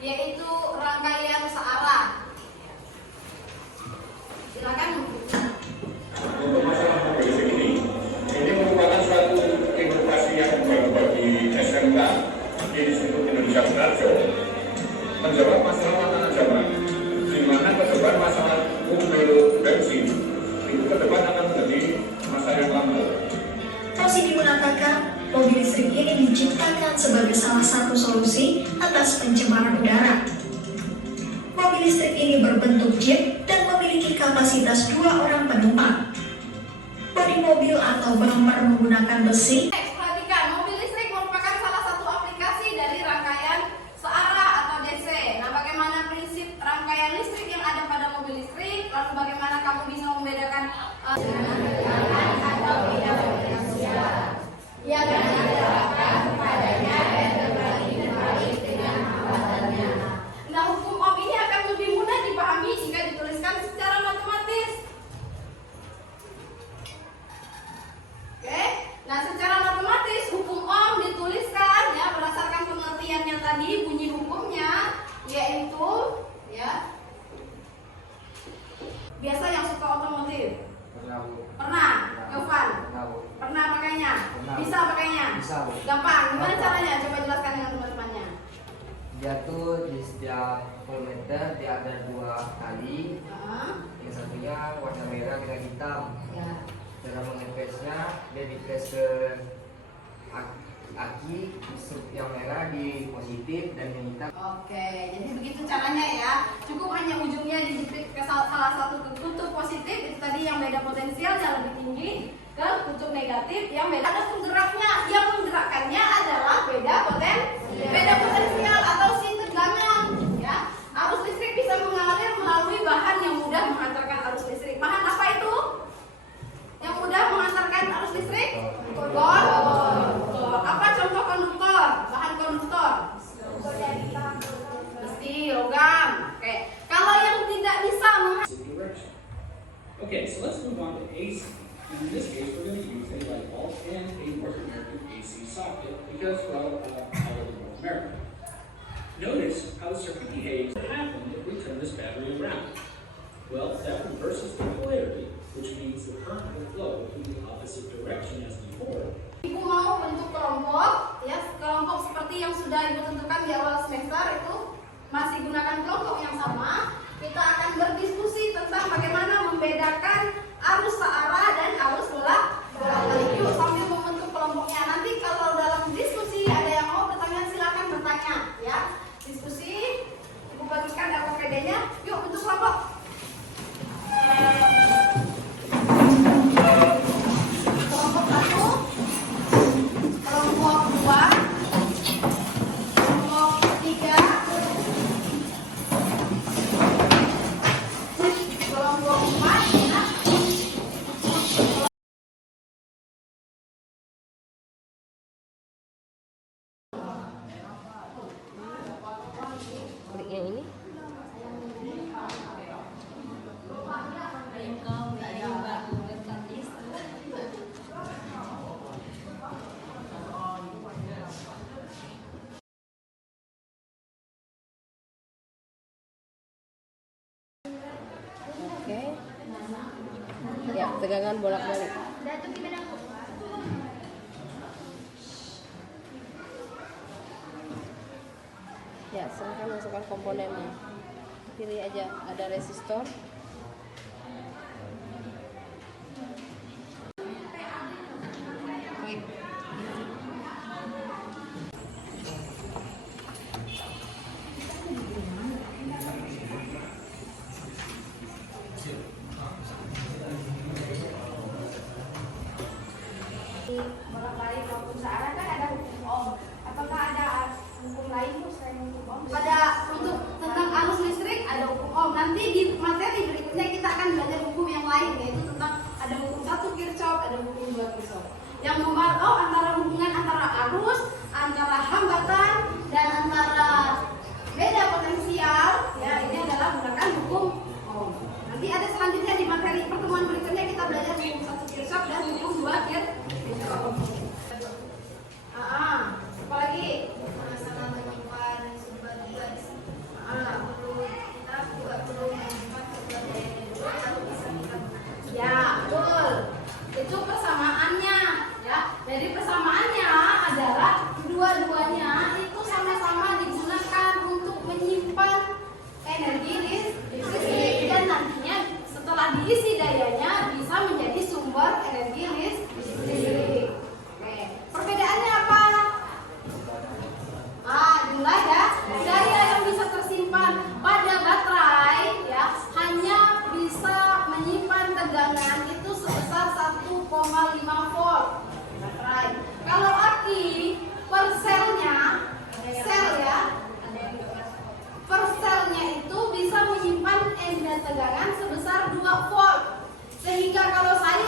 Yaitu rangkaian searah. Silakan. Untuk masalah mobilisasi ini merupakan suatu inovasi yang baru bagi SMK di Institut Indonesia Sunarjo menjawab masalah tanah Jawa, di mana ke depan masalah mobil bensin itu ke depan akan menjadi masa yang lampau. Rosidi mengatakan mobil listrik ini diciptakan sebagai salah satu solusi atas pencemaran udara. Mobil listrik ini berbentuk jeep dan memiliki kapasitas 2 orang penumpang. Bodi mobil atau bumper menggunakan besi. Perhatikan, mobil listrik merupakan salah satu aplikasi dari rangkaian searah atau DC. Nah, bagaimana prinsip rangkaian listrik yang ada pada mobil listrik? Lalu bagaimana kamu bisa membedakan yang diterapkan padanya dan terbalik dengan amalannya. Nah, hukum Ohm ini akan lebih mudah dipahami jika dituliskan secara matematis. Oke, nah secara matematis hukum Ohm dituliskan ya berdasarkan pengertiannya tadi, bunyi hukumnya yaitu ya. Biasa yang suka otomotif? Pernah? Yovan? Pernah pakainya? Bisa pakainya? Bisa. Gampang. Gimana caranya? Coba jelaskan dengan teman-temannya. Dia tuh di setiap voltmeter dia ada 2 kali. Yang satunya warna merah dengan hitam. Ya. Cara mengepesnya dia dipres ke aki, yang merah di positif dan yang hitam. Oke, jadi begitu caranya ya. Cukup hanya ujungnya dijepit ke salah satu kutub positif, itu tadi yang beda potensialnya lebih tinggi, ke kutub negatif yang beda. Ada penggeraknya, yang menggerakkannya adalah beda potensial atau sin tegangan. Ya, arus listrik bisa mengalir melalui bahan yang mudah menghantarkan arus listrik. Bahan apa itu? Yang mudah menghantarkan arus listrik? Konduktor. Apa contoh konduktor? Bahan konduktor? Besi, logam. Oke. Kalau yang tidak bisa direction. Okay, so let's move on to AC. And in this case, we're going to use a light bulb and a North American AC socket because, well, I live in North America. Notice how the circuit behaves. What happens if we turn this battery around? Well, that reverses the polarity, which means the current will flow in the opposite direction as before. Ibu mau bentuk kelompok, ya kelompok seperti yang sudah Ibu tentukan di awal semester itu masih gunakan kelompok yang sama. Kita akan berdiskusi tentang bagaimana membedakan arus searah dan arus bola tegangan bolak-balik. Ya, silahkan masukkan komponennya. Pilih aja, ada resistor. Oke. Bolak-balik maupun searah kan ada hukum ohm. Apakah ada hukum lain Bu selain hukum ohm? Pada untuk tentang arus listrik ada hukum ohm. Nanti di materi berikutnya kita akan belajar hukum yang lain, yaitu tentang ada hukum 1 Kirchhoff, ada hukum 2 Kirchhoff. Yang memantau antara hubungan antara arus, antara hambatan, dan antara beda potensial, ya ini adalah menggunakan hukum ohm. Nanti ada selanjutnya di materi pertemuan berikutnya kita belajar hukum 1 Kirchhoff dan hukum 2 Kirchhoff. Apalagi masalah menyimpan sumber gas. Kita juga perlu menyimpan sumber daya lalu bisa kita. Ya, betul. Itu persamaannya, ya. Jadi persamaannya adalah dua-duanya itu sama-sama digunakan untuk menyimpan energi listrik dan nantinya setelah diisi dayanya bisa menjadi sumber energi listrik. Oke. Perbedaannya apa? Jumlah ya, daya yang bisa tersimpan pada baterai ya hanya bisa menyimpan tegangan itu sebesar 1,5 volt baterai. Kalau aki per selnya, sel ya, per selnya itu bisa menyimpan tegangan sebesar 2 volt. Sehingga kalau saya